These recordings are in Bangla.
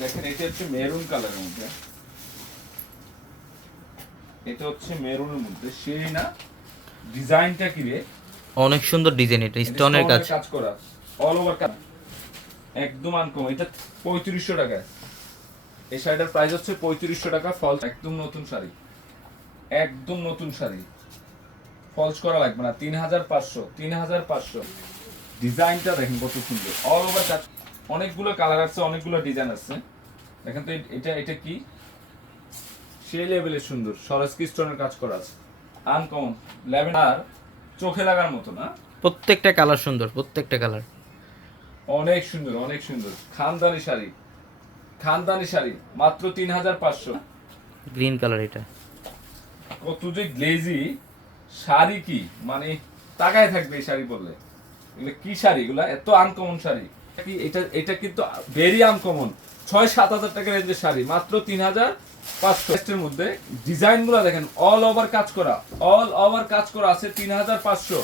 দেখেন এটা হচ্ছে মেরুন কালারের মধ্যে, এটা হচ্ছে মেরুনের মধ্যে, সেই না ডিজাইনটা কি রে, অনেক সুন্দর ডিজাইন, এটা স্টোনের কাজ। কাজ করা, অল ওভার কাজ, একদম আনকমন। এটা 3500 টাকা। এই শাড়িটার প্রাইস হচ্ছে 3500 টাকা। ফলস একদম নতুন শাড়ি, একদম নতুন শাড়ি, ফলস করা লাগবে না। 3500, 3500। ডিজাইনটা দেখেন কত সুন্দর, অল ওভার কাজ, অনেকগুলো কালার আছে, অনেকগুলো ডিজাইন আছে। দেখেন তো এটা এটা কি সেই লেভেলের সুন্দর, সরস্কি স্টোনের কাজ করা আছে, আনকমন, ল্যাভেন্ডার, চোখে লাগার মতো না। প্রত্যেকটা কালার সুন্দর, প্রত্যেকটা কালার অনেক সুন্দর, অনেক সুন্দর। খানদানি শাড়ি, খানদানি শাড়ি মাত্র 3500। গ্রিন কালার এটা। কত যে গ্লেজি শাড়ি, কি মানে তাকায় থাকবে এই শাড়ি পরলে। এগুলো কি শাড়ি, এগুলা এত আনকমন শাড়ি। কি এটা এটা কিন্তু ভেরি আনকমন। 6-7 হাজার টাকা রেঞ্জের শাড়ি মাত্র 3500 এর মধ্যে। ডিজাইন গুলা দেখেন, অল ওভার কাজ করা, অল ওভার কাজ করা আছে 3500।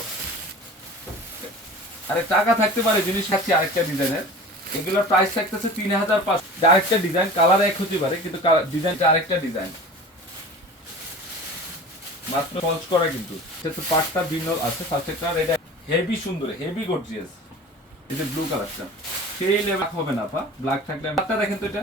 আরে টাকা থাকতে পারে, জিনিস আছে আরেকটা ডিজাইনের, এগুলোর প্রাইস থাকতেছে 3500। আরেকটা ডিজাইন, কালার এক হতে পারে কিন্তু ডিজাইনটা আরেকটা ডিজাইন, মাত্র ফলস করা কিন্তু। এটা তো পাটটা ভিন্ন আছে, ফার্স্ট একটা এটা হেভি সুন্দর, হেভি গর্জিয়াস। এই যে ব্লু কালারটা সেই লেভেল হবে না পা, ব্ল্যাক থাকলে। পাটটা দেখেন তো এটা